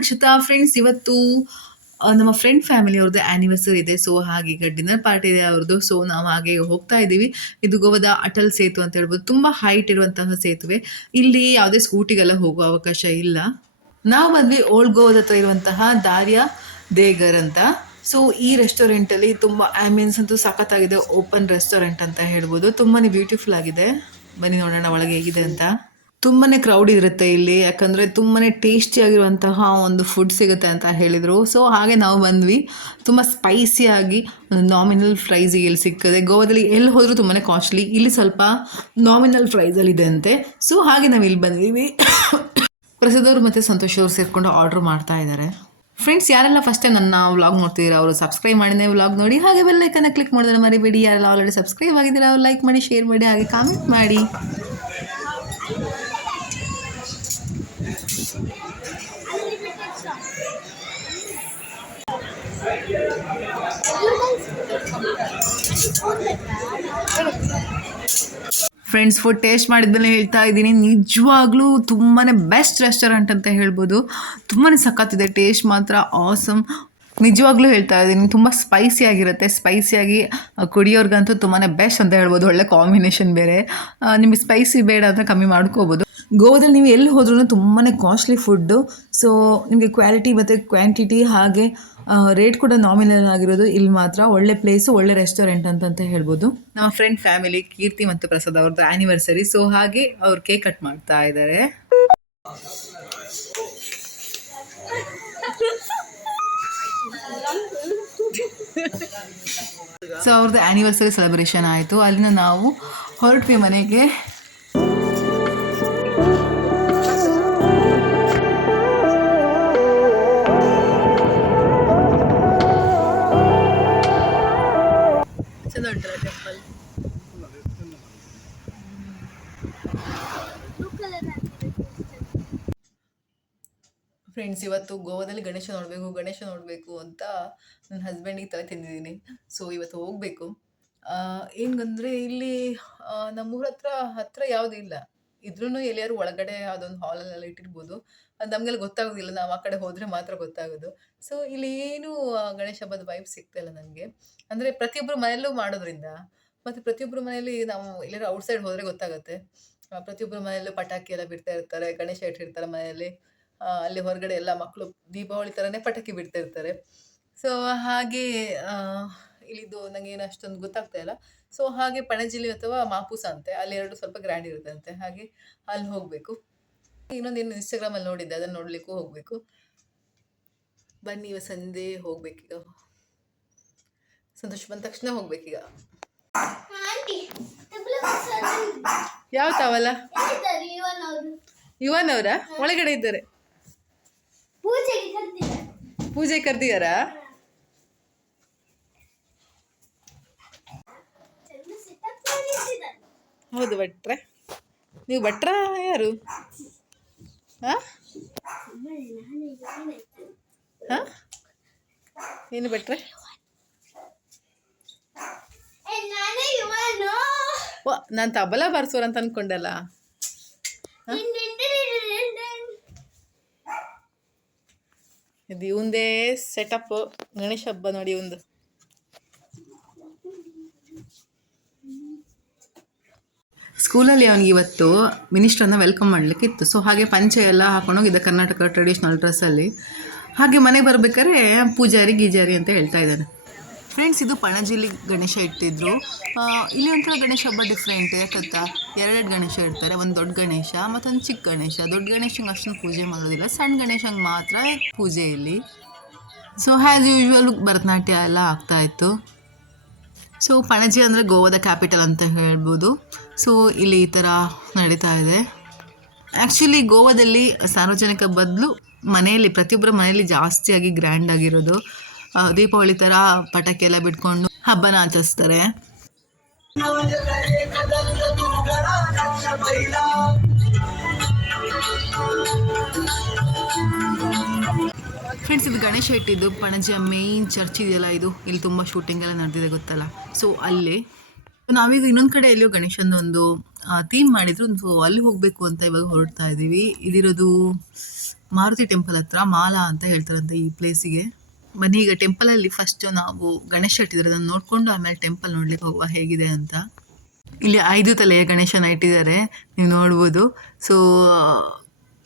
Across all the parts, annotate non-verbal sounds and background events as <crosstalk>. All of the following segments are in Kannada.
ನಕ್ಷತ್ರ ಫ್ರೆಂಡ್ಸ್ ಇವತ್ತು ನಮ್ಮ ಫ್ರೆಂಡ್ ಫ್ಯಾಮಿಲಿ ಅವ್ರದ್ದು ಆ್ಯನಿವರ್ಸರಿ ಇದೆ. ಸೊ ಹಾಗೆ ಈಗ ಡಿನ್ನರ್ ಪಾರ್ಟಿ ಇದೆ ಅವ್ರದ್ದು ಸೊ ನಾವು ಹಾಗೆ ಹೋಗ್ತಾ ಇದ್ದೀವಿ. ಇದು ಗೋವಾದ ಅಟಲ್ ಸೇತು ಅಂತ ಹೇಳ್ಬೋದು. ತುಂಬ ಹೈಟ್ ಇರುವಂತಹ ಸೇತುವೆ. ಇಲ್ಲಿ ಯಾವುದೇ ಸ್ಕೂಟಿಗೆಲ್ಲ ಹೋಗುವ ಅವಕಾಶ ಇಲ್ಲ. ನಾವು ಬಂದ್ವಿ ಓಲ್ಡ್ ಗೋವಾದ ಹತ್ರ ಇರುವಂತಹ ದಾರ್ಯ ದೇಗರ್ ಅಂತ. ಸೊ ಈ ರೆಸ್ಟೋರೆಂಟಲ್ಲಿ ತುಂಬ ಆ್ಯಂಬಿಯನ್ಸ್ ಅಂತೂ ಸಖತ್ತಾಗಿದೆ. ಓಪನ್ ರೆಸ್ಟೋರೆಂಟ್ ಅಂತ ಹೇಳ್ಬೋದು. ತುಂಬಾ ಬ್ಯೂಟಿಫುಲ್ ಆಗಿದೆ. ಬನ್ನಿ ನೋಡೋಣ ಒಳಗೆ ಹೇಗಿದೆ ಅಂತ. ತುಂಬಾನೇ ಕ್ರೌಡ್ ಇರುತ್ತೆ ಇಲ್ಲಿ, ಯಾಕಂದರೆ ತುಂಬಾ ಟೇಸ್ಟಿ ಆಗಿರುವಂತಹ ಒಂದು ಫುಡ್ ಸಿಗುತ್ತೆ ಅಂತ ಹೇಳಿದರು. ಸೊ ಹಾಗೆ ನಾವು ಬಂದ್ವಿ. ತುಂಬ ಸ್ಪೈಸಿಯಾಗಿ ನಾಮಿನಲ್ ಪ್ರೈಸ್ ಇಲ್ಲಿ ಸಿಗ್ತದೆ ಗೋವಾದಲ್ಲಿ ಎಲ್ಲಿ ಹೋದರೂ ತುಂಬಾ ಕಾಸ್ಟ್ಲಿ ಇಲ್ಲಿ ಸ್ವಲ್ಪ ನಾಮಿನಲ್ ಪ್ರೈಸಲ್ಲಿ ಇದೆ ಅಂತೆ. ಸೊ ಹಾಗೆ ನಾವು ಇಲ್ಲಿ ಬಂದ್ವಿ <coughs> ಅವರು ಮತ್ತು ಸಂತೋಷ್ ಅವರು ಸೇರಿಕೊಂಡು ಆರ್ಡರ್ ಮಾಡ್ತಾ ಇದ್ದಾರೆ ಫ್ರೆಂಡ್ಸ್ ಯಾರೆಲ್ಲ ಫಸ್ಟ್ ಟೈಮ್ ನನ್ನ ವ್ಲಾಗ್ ನೋಡ್ತಿದ್ದೀರಾ, ಅವರು ಸಬ್ಸ್ಕ್ರೈಬ್ ಮಾಡಿದ್ರೆ ವ್ಲಾಗ್ ನೋಡಿ, ಹಾಗೆ ಬೆಲ್ಲೈಕನ್ನ ಕ್ಲಿಕ್ ಮಾಡಿದ್ರೆ ಮರಿಬೇಡಿ. ಯಾರೆಲ್ಲ ಆಲ್ರೆಡಿ ಸಬ್ಸ್ಕ್ರೈಬ್ ಆಗಿದ್ದೀರಾ, ಅವ್ರು ಲೈಕ್ ಮಾಡಿ ಶೇರ್ ಮಾಡಿ, ಹಾಗೆ ಕಾಮೆಂಟ್ ಮಾಡಿ. ಫ್ರೆಂಡ್ಸ್ ಫುಡ್ ಟೇಸ್ಟ್ ಮಾಡಿದ್ಮೇಲೆ ಹೇಳ್ತಾ ಇದ್ದೀನಿ. ನಿಜವಾಗ್ಲೂ ತುಂಬಾ ಬೆಸ್ಟ್ ರೆಸ್ಟೋರೆಂಟ್ ಅಂತ ಹೇಳ್ಬೋದು. ತುಂಬಾ ಸಖತ್ತಿದೆ. ಟೇಸ್ಟ್ ಮಾತ್ರ ಆಸಮ್ ನಿಜವಾಗ್ಲೂ ಹೇಳ್ತಾ ಇದ್ದೀನಿ. ತುಂಬ ಸ್ಪೈಸಿ ಆಗಿರುತ್ತೆ. ಸ್ಪೈಸಿಯಾಗಿ ಕುಡಿಯೋರ್ಗಂತೂ ತುಂಬಾ ಬೆಸ್ಟ್ ಅಂತ ಹೇಳ್ಬೋದು. ಒಳ್ಳೆ ಕಾಂಬಿನೇಷನ್ ಬೇರೆ. ನಿಮಗೆ ಸ್ಪೈಸಿ ಬೇಡ ಅಂತ ಕಮ್ಮಿ ಮಾಡ್ಕೋಬೋದು. ಗೋವಾದಲ್ಲಿ ನೀವು ಎಲ್ಲಿ ಹೋದ್ರೂ ತುಂಬಾ ಕಾಸ್ಟ್ಲಿ ಫುಡ್ಡು ಸೊ ನಿಮಗೆ ಕ್ವಾಲಿಟಿ ಮತ್ತು ಕ್ವಾಂಟಿಟಿ ಹಾಗೆ ರೇಟ್ ಕೂಡ ನಾಮಿನಲ್ ಆಗಿರೋದು ಇಲ್ಲಿ ಮಾತ್ರ. ಒಳ್ಳೆ ಪ್ಲೇಸು ಒಳ್ಳೆ ರೆಸ್ಟೋರೆಂಟ್ ಅಂತ ಹೇಳ್ಬೋದು. ನಮ್ಮ ಫ್ರೆಂಡ್ ಫ್ಯಾಮಿಲಿ ಕೀರ್ತಿ ಮತ್ತು ಪ್ರಸಾದ್ ಅವ್ರದ್ದು ಆ್ಯನಿವರ್ಸರಿ ಸೊ ಹಾಗೆ ಅವ್ರು ಕೇಕ್ ಕಟ್ ಮಾಡ್ತಾ ಇದ್ದಾರೆ ಸೊ ಅವ್ರದ್ದು ಆ್ಯನಿವರ್ಸರಿ ಸೆಲೆಬ್ರೇಷನ್ ಆಯಿತು. ಅಲ್ಲಿಂದ ನಾವು ಹೊರಟ್ವಿ ಮನೆಗೆ. ಫ್ರೆಂಡ್ಸ್ ಇವತ್ತು ಗೋವಾದಲ್ಲಿ ಗಣೇಶ ನೋಡಬೇಕು ಗಣೇಶ ನೋಡಬೇಕು ಅಂತ ನನ್ನ ಹಸ್ಬೆಂಡಿಗೆ ತಲೆ ತಿಂದಿದ್ದೀನಿ. ಸೊ ಇವತ್ತು ಹೋಗಬೇಕು. ಹೆಂಗಂದರೆ ಇಲ್ಲಿ ನಮ್ಮ ನಮ್ಮೂರ ಹತ್ರ ಹತ್ರ ಯಾವುದೂ ಇಲ್ಲ. ಇದ್ರೂ ಎಲ್ಲಿಯಾರು ಒಳಗಡೆ ಅದೊಂದು ಹಾಲಲ್ಲೆಲ್ಲ ಇಟ್ಟಿರ್ಬೋದು. ಅದು ನಮಗೆಲ್ಲ ಗೊತ್ತಾಗೋದಿಲ್ಲ. ನಾವು ಆ ಕಡೆ ಹೋದರೆ ಮಾತ್ರ ಗೊತ್ತಾಗೋದು. ಸೊ ಇಲ್ಲಿ ಏನು ಗಣೇಶ ಹಬ್ಬದ ವೈಬ್ ಸಿಗ್ತಾಯಿಲ್ಲ ನನಗೆ. ಅಂದರೆ ಪ್ರತಿಯೊಬ್ಬರು ಮನೆಯಲ್ಲೂ ಮಾಡೋದ್ರಿಂದ. ಮತ್ತು ಪ್ರತಿಯೊಬ್ಬರು ಮನೆಯಲ್ಲಿ ನಾವು ಎಲ್ಲರೂ ಔಟ್ಸೈಡ್ ಹೋದರೆ ಗೊತ್ತಾಗುತ್ತೆ. ಪ್ರತಿಯೊಬ್ಬರು ಮನೆಯಲ್ಲೂ ಪಟಾಕಿ ಎಲ್ಲ ಬಿಡ್ತಾ ಇರ್ತಾರೆ, ಗಣೇಶ ಇಟ್ಟಿರ್ತಾರೆ ಮನೆಯಲ್ಲಿ. ಅಲ್ಲಿ ಹೊರಗಡೆ ಎಲ್ಲ ಮಕ್ಕಳು ದೀಪಾವಳಿ ಥರನೇ ಪಟಾಕಿ ಬಿಡ್ತಾ ಇರ್ತಾರೆ. ಸೊ ಹಾಗೆ ಇಲ್ಲಿದ್ದು ಇಲ್ಲಿದು ನನಗೆ ಏನು ಅಷ್ಟೊಂದು ಗೊತ್ತಾಗ್ತಾ ಇಲ್ಲ. ಸೊ ಹಾಗೆ ಪಣಜಿಲಿ ಅಥವಾ ಮಾಪುಸ ಅಂತೆ ಅಲ್ಲಿ ಎರಡು ಸ್ವಲ್ಪ ಗ್ರ್ಯಾಂಡ್ ಇರುತ್ತಂತೆ ಹಾಗೆ ಅಲ್ಲಿ ಹೋಗಬೇಕು. ಇನ್ನೊಂದು ಏನು ಇನ್ಸ್ಟಾಗ್ರಾಮಲ್ಲಿ ನೋಡಿದ್ದೆ ಅದನ್ನು ನೋಡಲಿಕ್ಕೂ ಹೋಗಬೇಕು. ಬನ್ನಿ ಇವ ಸಂಜೆ ಹೋಗ್ಬೇಕೀಗ ಸಂತೋಷ ಬಂದ ತಕ್ಷಣ ಹೋಗ್ಬೇಕೀಗ ಯಾವ ತಾವಲ್ಲ? ಅವರ? ಒಳಗಡೆ ಇದ್ದಾರೆ. ಪೂಜೆ ಮಾಡಿಟ್ಟಿದ್ದಾರೆ ಹೌದು, ಭಟ್ರೆ. ನೀವು ಭಟ್ರ ಯಾರು? ಹಾಂ? ಏನು ಭಟ್ರೆ? ನಾನು ತಬಲ ಬಾರಿಸೋರು ಅಂತ ಅನ್ಕೊಂಡಲ್ಲ ಡಿನ್ ಡಿನ್ ಡಿನ್ ಡಿನ್ ಡಿನ್. ಇದು ಇವಂದೇ ಸೆಟಪ್ ಗಣೇಶ ಹಬ್ಬ ನೋಡಿ ಇವಂದು ಸ್ಕೂಲಲ್ಲಿ ಅವನಿಗೆ ಇವತ್ತು ಮಿನಿಸ್ಟ್ರನ್ನ ವೆಲ್ಕಮ್ ಮಾಡ್ಲಿಕ್ಕೆ ಇತ್ತು. ಸೊ ಹಾಗೆ ಪಂಚೆ ಎಲ್ಲ ಹಾಕೊಂಡೋಗಿದ್ದ ಕರ್ನಾಟಕ ಟ್ರೆಡಿಷ್ನಲ್ ಡ್ರೆಸ್ಸಲ್ಲಿ ಹಾಗೆ ಮನೆಗೆ ಬರ್ಬೇಕಾದ್ರೆ ಪೂಜಾರಿ, ಗೀಜಾರಿ ಅಂತ ಹೇಳ್ತಾ ಇದ್ದಾನೆ. ಫ್ರೆಂಡ್ಸ್ ಇದು ಪಣಜಿಲಿ ಗಣೇಶ ಇಟ್ಟಿದ್ರು. ಇಲ್ಲಿ ಒಂಥರ ಗಣೇಶ ಹಬ್ಬ ಡಿಫ್ರೆಂಟ್ ಯಾಕತ್ತಾ ಎರಡೆರಡು ಗಣೇಶ ಇಡ್ತಾರೆ ಒಂದು ದೊಡ್ಡ ಗಣೇಶ, ಮತ್ತೊಂದು ಚಿಕ್ಕ ಗಣೇಶ. ದೊಡ್ಡ ಗಣೇಶಂಗೆ ಅಷ್ಟೊಂದು ಪೂಜೆ ಮಾಡೋದಿಲ್ಲ. ಸಣ್ಣ ಗಣೇಶಂಗೆ ಮಾತ್ರ ಪೂಜೆ ಇಲ್ಲಿ. ಸೊ ಹ್ಯಾಸ್ ಯೂಶ್ವಲ್ ಭರತನಾಟ್ಯ ಎಲ್ಲ ಆಗ್ತಾ ಇತ್ತು. ಸೊ ಪಣಜಿ ಅಂದರೆ ಗೋವಾದ ಕ್ಯಾಪಿಟಲ್ ಅಂತ ಹೇಳ್ಬೋದು. ಸೊ ಇಲ್ಲಿ ಈ ಥರ ನಡೀತಾ ಇದೆ. ಆ್ಯಕ್ಚುಲಿ ಗೋವಾದಲ್ಲಿ ಸಾರ್ವಜನಿಕ ಬದಲು ಮನೆಯಲ್ಲಿ ಪ್ರತಿಯೊಬ್ಬರ ಮನೆಯಲ್ಲಿ ಜಾಸ್ತಿಯಾಗಿ ಗ್ರ್ಯಾಂಡ್ ಆಗಿರೋದು ದೀಪಾವಳಿ ಥರ ಪಟಾಕಿ ಎಲ್ಲ ಬಿಟ್ಕೊಂಡು ಹಬ್ಬನ ಆಚರಿಸ್ತಾರೆ. ಫ್ರೆಂಡ್ಸ್ ಇದು ಗಣೇಶ ಇಟ್ಟಿದ್ದು ಪಣಜಿಯ ಮೇನ್ ಚರ್ಚ್ ಇದೆಯಲ್ಲ, ಇದು ಇಲ್ಲಿ ತುಂಬ ಶೂಟಿಂಗ್ ಎಲ್ಲ ನಡೆದಿದೆ ಗೊತ್ತಲ್ಲ. ಸೊ ಅಲ್ಲಿ ನಾವೀಗ ಇನ್ನೊಂದು ಕಡೆ ಎಲ್ಲಿಯೋ ಗಣೇಶಂದು ಒಂದು ಥೀಮ್ ಮಾಡಿದ್ರು. ಒಂದು ಅಲ್ಲಿ ಹೋಗಬೇಕು ಅಂತ ಇವಾಗ ಹೊರಡ್ತಾ ಇದ್ದೀವಿ ಇದಿರೋದು ಮಾರುತಿ ಟೆಂಪಲ್ ಹತ್ರ, ಮಾಲಾ ಅಂತ ಹೇಳ್ತಾರಂತೆ ಈ ಪ್ಲೇಸಿಗೆ ಬನ್ನಿ ಈಗ ಟೆಂಪಲಲ್ಲಿ ಫಸ್ಟ್ ನಾವು ಗಣೇಶ ಇಟ್ಟಿದ್ದಾರೆ. ಅದನ್ನು ನೋಡಿಕೊಂಡು ಆಮೇಲೆ ಟೆಂಪಲ್ ನೋಡ್ಲಿಕ್ಕೆ ಹೋಗುವ ಹೇಗಿದೆ ಅಂತ. ಇಲ್ಲಿ ಐದು ತಲೆಯ ಗಣೇಶನ ಇಟ್ಟಿದ್ದಾರೆ. ನೀವು ನೋಡ್ಬೋದು. ಸೊ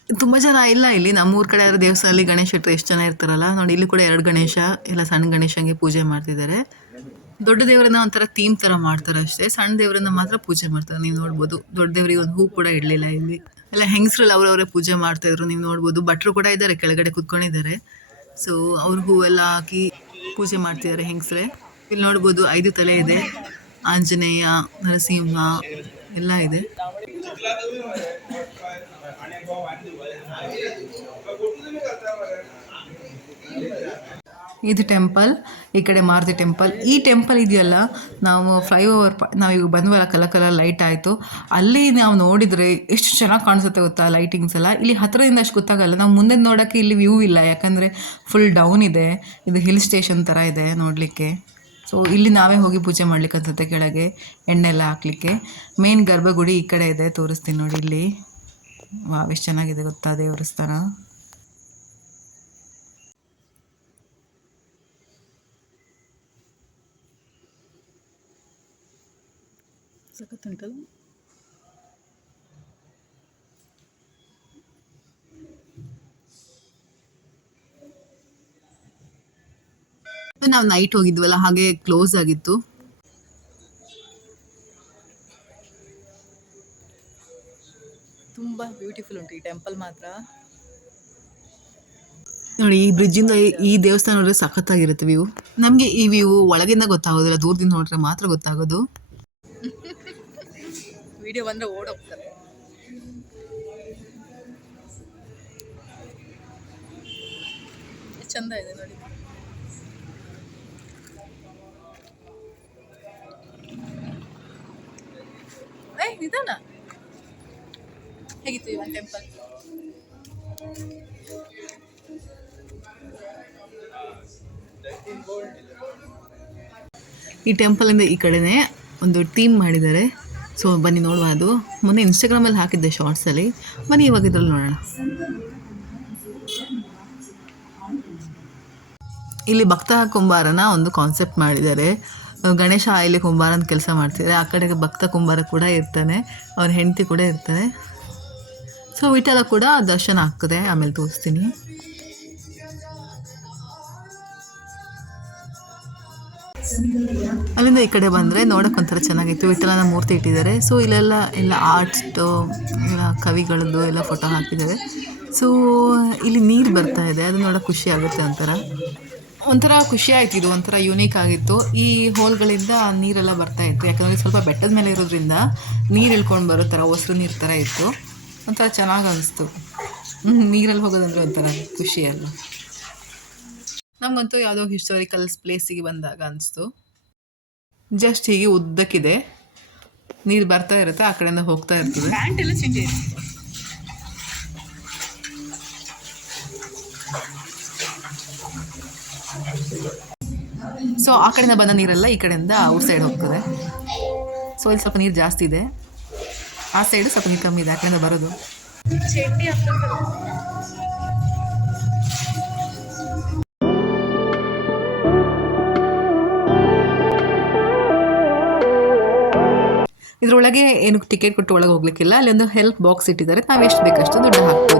ತುಂಬ ಜನ ಇಲ್ಲ ಇಲ್ಲಿ. ನಮ್ಮೂರ ಕಡೆ ಯಾರು ದೇವಸ್ಥಾನದಲ್ಲಿ ಗಣೇಶ ಇಟ್ಟರೆ ಎಷ್ಟು ಜನ ಇರ್ತಾರಲ್ಲ. ನೋಡಿ, ಇಲ್ಲಿ ಕೂಡ ಎರಡು ಗಣೇಶ ಇಲ್ಲ ಸಣ್ಣ ಗಣೇಶಂಗೆ ಪೂಜೆ ಮಾಡ್ತಿದ್ದಾರೆ. ದೊಡ್ಡ ದೇವರನ್ನ ಒಂಥರ ಥೀಮ್ ಥರ ಮಾಡ್ತಾರೆ ಅಷ್ಟೇ. ಸಣ್ಣ ದೇವರನ್ನ ಮಾತ್ರ ಪೂಜೆ ಮಾಡ್ತಾರೆ. ನೀವು ನೋಡ್ಬೋದು. ದೊಡ್ಡ ದೇವರಿಗೆ ಒಂದು ಹೂ ಕೂಡ ಇಡಲಿಲ್ಲ ಇಲ್ಲಿ. ಎಲ್ಲ ಹೆಂಗಸ್ರಲ್ಲಿ ಅವರವರೇ ಪೂಜೆ ಮಾಡ್ತಾ ಇದ್ರು. ನೀವು ನೋಡ್ಬೋದು. ಭಟ್ರು ಕೂಡ ಇದ್ದಾರೆ. ಕೆಳಗಡೆ ಕುತ್ಕೊಂಡಿದ್ದಾರೆ. ಸೊ ಅವ್ರು ಹೂವೆಲ್ಲ ಹಾಕಿ ಪೂಜೆ ಮಾಡ್ತಿದ್ದಾರೆ ಹೆಂಗಸ್ರೆ. ಇಲ್ಲಿ ನೋಡ್ಬೋದು ಐದು ತಲೆ ಇದೆ. ಆಂಜನೇಯ, ನರಸಿಂಹ ಎಲ್ಲ ಇದೆ. ಇದು ಟೆಂಪಲ್. ಈ ಕಡೆ ಮಾರುತಿ ಟೆಂಪಲ್. ಈ ಟೆಂಪಲ್ ಇದೆಯಲ್ಲ, ನಾವು ಫ್ಲೈ ಓವರ್ ನಾವು ಈಗ ಬಂದ್ವಲ್ಲ ಕಲರ್ ಕಲರ್ ಲೈಟ್ ಆಯಿತು. ಅಲ್ಲಿ ನಾವು ನೋಡಿದರೆ ಎಷ್ಟು ಚೆನ್ನಾಗಿ ಕಾಣಿಸುತ್ತೆ ಗೊತ್ತಾ ಲೈಟಿಂಗ್ಸ್ ಎಲ್ಲ. ಇಲ್ಲಿ ಹತ್ತಿರದಿಂದ ಅಷ್ಟು ಗೊತ್ತಾಗಲ್ಲ. ನಾವು ಮುಂದೆ ನೋಡೋಕ್ಕೆ ಇಲ್ಲಿ ವ್ಯೂ ಇಲ್ಲ. ಯಾಕಂದರೆ ಫುಲ್ ಡೌನ್ ಇದೆ. ಇದು ಹಿಲ್ ಸ್ಟೇಷನ್ ಥರ ಇದೆ ನೋಡಲಿಕ್ಕೆ. ಸೊ ಇಲ್ಲಿ ನಾವೇ ಹೋಗಿ ಪೂಜೆ ಮಾಡ್ಲಿಕ್ಕೆ ಅನ್ಸುತ್ತೆ ಕೆಳಗೆ. ಎಣ್ಣೆ ಎಲ್ಲ ಹಾಕ್ಲಿಕ್ಕೆ. ಮೇನ್ ಗರ್ಭಗುಡಿ ಈ ಕಡೆ ಇದೆ. ತೋರಿಸ್ತೀನಿ ನೋಡಿ ಇಲ್ಲಿ. ವಾವ್, ಎಷ್ಟು ಚೆನ್ನಾಗಿದೆ ಗೊತ್ತಾ ದೇವಸ್ಥಾನ. ಸಖತ್ ಉಂಟಲ್ಲ ನಾವು ನೈಟ್ ಹೋಗಿದ್ವಲ್ಲ ಹಾಗೆ ಕ್ಲೋಸ್ ಆಗಿತ್ತು. ತುಂಬಾ ಬ್ಯೂಟಿಫುಲ್ ಉಂಟು ಈ ಟೆಂಪಲ್ ಮಾತ್ರ. ನೋಡಿ ಈ ಬ್ರಿಡ್ಜ್ ಇಂದ ಈ ದೇವಸ್ಥಾನ ನೋಡಿದ್ರೆ ಸಖತ್ತಾಗಿರುತ್ತೆ ವ್ಯೂ ನಮಗೆ ಈ ವ್ಯೂ ಒಳಗಿಂದ ಗೊತ್ತಾಗೋದಿಲ್ಲ ದೂರದಿಂದ ನೋಡಿದ್ರೆ ಮಾತ್ರ ಗೊತ್ತಾಗೋದು. ವಿಡಿಯೋ ಬಂದರೆ ಓಡೋಗ್ತಾರೆ ಚಂದ ಇದೆ ನೋಡಿ. ಏ, ನಿಧಾನ. ಹೇಗಿತ್ತು ಇವನ್ ಟೆಂಪಲ್ ಈ ಟೆಂಪಲಿಂದ ಈ ಕಡೆನೇ ಒಂದು ಟೀಮ್ ಮಾಡಿದ್ದಾರೆ. ಸೊ ಬನ್ನಿ ನೋಡುವ ಅದು. ಮೊನ್ನೆ ಇನ್ಸ್ಟಾಗ್ರಾಮಲ್ಲಿ ಹಾಕಿದ್ದೆ ಶಾರ್ಟ್ಸಲ್ಲಿ ಬನ್ನಿ ಇವಾಗ ಇದ್ರಲ್ಲಿ ನೋಡೋಣ. ಇಲ್ಲಿ ಭಕ್ತ ಕುಂಬಾರನ ಒಂದು ಕಾನ್ಸೆಪ್ಟ್ ಮಾಡಿದ್ದಾರೆ. ಗಣೇಶ ಇಲ್ಲಿ ಕುಂಬಾರ ಅಂತ ಕೆಲಸ ಮಾಡ್ತಿದ್ದಾರೆ ಆ ಕಡೆಗೆ ಭಕ್ತ ಕುಂಬಾರ ಕೂಡ ಇರ್ತಾನೆ. ಅವ್ರ ಹೆಂಡತಿ ಕೂಡ ಇರ್ತಾನೆ. ಸೊ ವಿಠಲ ಕೂಡ ದರ್ಶನ ಆಗ್ತದೆ. ಆಮೇಲೆ ತೋರಿಸ್ತೀನಿ. ಅಲ್ಲಿಂದ ಈ ಕಡೆ ಬಂದರೆ ನೋಡೋಕೆ ಒಂಥರ ಚೆನ್ನಾಗಿತ್ತು. ವಿಠಲನ ಮೂರ್ತಿ ಇಟ್ಟಿದ್ದಾರೆ. ಸೊ ಇಲ್ಲೆಲ್ಲ ಎಲ್ಲ ಆರ್ಟ್ಸ್ ಎಲ್ಲ ಕವಿಗಳದ್ದು ಎಲ್ಲ ಫೋಟೋ ಹಾಕಿದ್ದಾರೆ. ಸೊ ಇಲ್ಲಿ ನೀರು ಬರ್ತಾ ಇದೆ. ಅದು ನೋಡೋಕೆ ಖುಷಿ ಆಗುತ್ತೆ ಒಂಥರ. ಒಂಥರ ಖುಷಿ ಆಯ್ತು ಇದು. ಒಂಥರ ಯೂನಿಕ್ ಆಗಿತ್ತು. ಈ ಹೋಲ್ಗಳಿಂದ ನೀರೆಲ್ಲ ಬರ್ತಾ ಇತ್ತು. ಯಾಕಂದರೆ ಸ್ವಲ್ಪ ಬೆಟ್ಟದ ಮೇಲೆ ಇರೋದ್ರಿಂದ ನೀರು ಇಳ್ಕೊಂಡು ಬರೋ ಥರ ಹೊಸರು ನೀರು ಥರ ಇತ್ತು. ಒಂಥರ ಚೆನ್ನಾಗಿ ಅನಿಸ್ತು. ನೀರಲ್ಲಿ ಹೋಗೋದಂದ್ರೆ ಒಂಥರ ಖುಷಿ ಅಲ್ಲ ನಮಗಂತೂ ಯಾವುದೋ ಹಿಸ್ಟಾರಿಕಲ್ ಪ್ಲೇಸಿಗೆ ಬಂದಾಗ ಅನಿಸ್ತು. ಜಸ್ಟ್ ಹೀಗೆ ಉದ್ದಕ್ಕಿದೆ. ನೀರು ಬರ್ತಾ ಇರುತ್ತೆ ಆ ಕಡೆಯಿಂದ ಹೋಗ್ತಾ ಇರ್ತದೆ. ಸೊ ಆ ಕಡೆಯಿಂದ ಬಂದ ನೀರೆಲ್ಲ ಈ ಕಡೆಯಿಂದ ಔಟ್ ಸೈಡ್ ಹೋಗ್ತದೆ. ಸೊ ಇಲ್ಲಿ ಸ್ವಲ್ಪ ನೀರು ಜಾಸ್ತಿ ಇದೆ. ಆ ಸೈಡ್ ಸ್ವಲ್ಪ ನೀರು ಕಮ್ಮಿ ಇದೆ ಆ ಕಡೆಯಿಂದ ಬರೋದು. ಇದ್ರೊಳಗೆ ಏನು ಟಿಕೆಟ್ ಕೊಟ್ಟು ಒಳಗೆ ಹೋಗ್ಲಿಕ್ಕಿಲ್ಲ. ಅಲ್ಲಿ ಒಂದು ಹೆಲ್ಪ್ ಬಾಕ್ಸ್ ಇಟ್ಟಿದ್ದಾರೆ. ನಾವು ಎಷ್ಟು ಬೇಕಷ್ಟು ದುಡ್ಡು ಹಾಕ್ಬೋದು.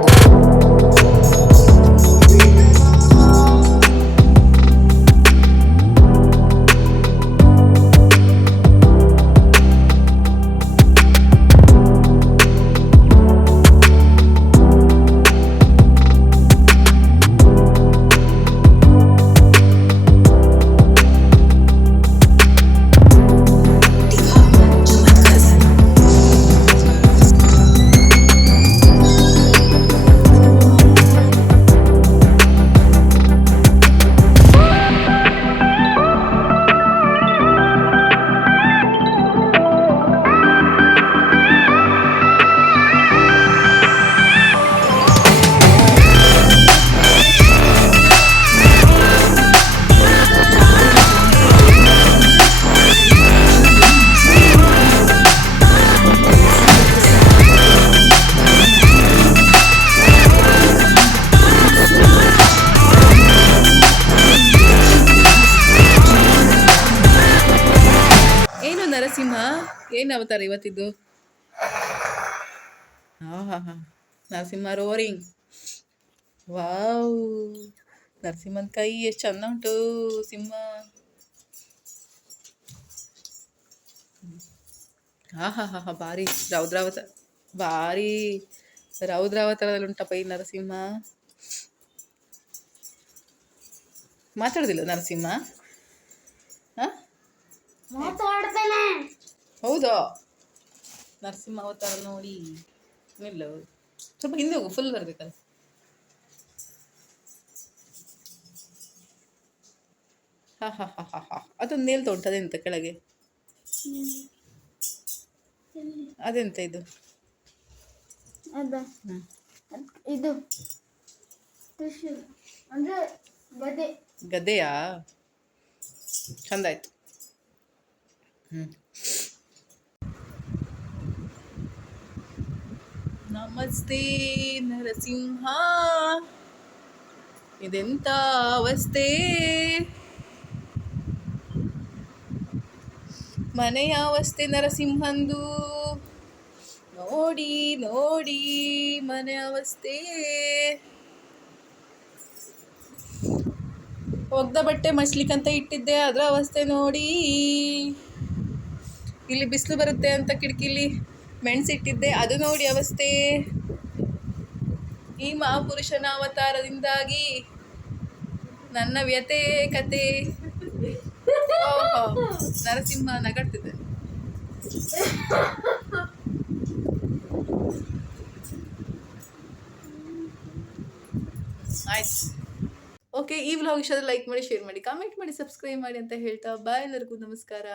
ಅವತಾರ ಇವತ್ತಿದ್ದು? ಹಾ ಹಾ ಹಾ ನರಸಿಂಹ ರೋರಿಂಗ್. ವಾವ್, ನರಸಿಂಹನ ಕೈ ಎಷ್ಟು ಚಂದ ಉಂಟು ಸಿಂಹ. ಹಾ ಹಾ ಹಾ ಹಾ ಭಾರಿ ರೌದ್ರಾವತ, ಭಾರಿ ರೌದ್ರಾವತಾರದಲ್ಲಿ ಉಂಟಪ್ಪ ಈ ನರಸಿಂಹ. ಮಾತಾಡೋದಿಲ್ಲ ನರಸಿಂಹ? ಹಾ ಹೌದಾ? ನರಸಿಂಹ ಅವತಾರ ನೋಡಿ. ಇಲ್ಲ. ಸ್ವಲ್ಪ ಹಿಂದೆ ಹೋಗು ಫುಲ್ ಬರ್ಬೇಕಲ್ಲ. ಹಾ ಹಾ ಹಾ ಹಾ ಹಾ. ಅದೊಂದು ಅದೆಂತ ಕೆಳಗೆ? ಅದೆಂತ ಇದು. ಇದು. ಗದೆಯಾ ಅಂದ್ರೆ ಗದೆ. ಗದ್ದೆಯಾ ಚಂದಾಯ್ತು ಹ್ಮ್. ನಮಸ್ತೆ ನರಸಿಂಹ. ಇದೆಂತ ಅವಸ್ಥೆ? ಮನೆಯ ಅವಸ್ಥೆ ನರಸಿಂಹಂದು. ನೋಡಿ ನೋಡಿ, ಮನೆ ಅವಸ್ಥೆ. ಒಗ್ದ ಬಟ್ಟೆ ಮಚ್ಲಿಕ್ಕಂತ ಇಟ್ಟಿದ್ದೆ, ಅದರ ಅವಸ್ಥೆ ನೋಡಿ. ಇಲ್ಲಿ ಬಿಸಿಲು ಬರುತ್ತೆ ಅಂತ ಕಿಟಕಿಲಿ. ಮೆಣಸಿಟ್ಟಿದ್ದೆ ಅದು ನೋಡಿ ಅವಸ್ಥೆ. ಈ ಮಹಾಪುರುಷನ ಅವತಾರದಿಂದಾಗಿ ನನ್ನ ವ್ಯತೆ ಕತೆ ನರಸಿಂಹ ನಗಡ್ತಿದ್ದೆ ಆಯ್ತು. ಓಕೆ ಈ ವ್ಲಾಗ್ ಇಷ್ಟ ಲೈಕ್ ಮಾಡಿ ಶೇರ್ ಮಾಡಿ ಕಾಮೆಂಟ್ ಮಾಡಿ ಸಬ್ಸ್ಕ್ರೈಬ್ ಮಾಡಿ ಅಂತ ಹೇಳ್ತಾ ಬಾಯ್ ಎಲ್ಲರಿಗೂ ನಮಸ್ಕಾರ.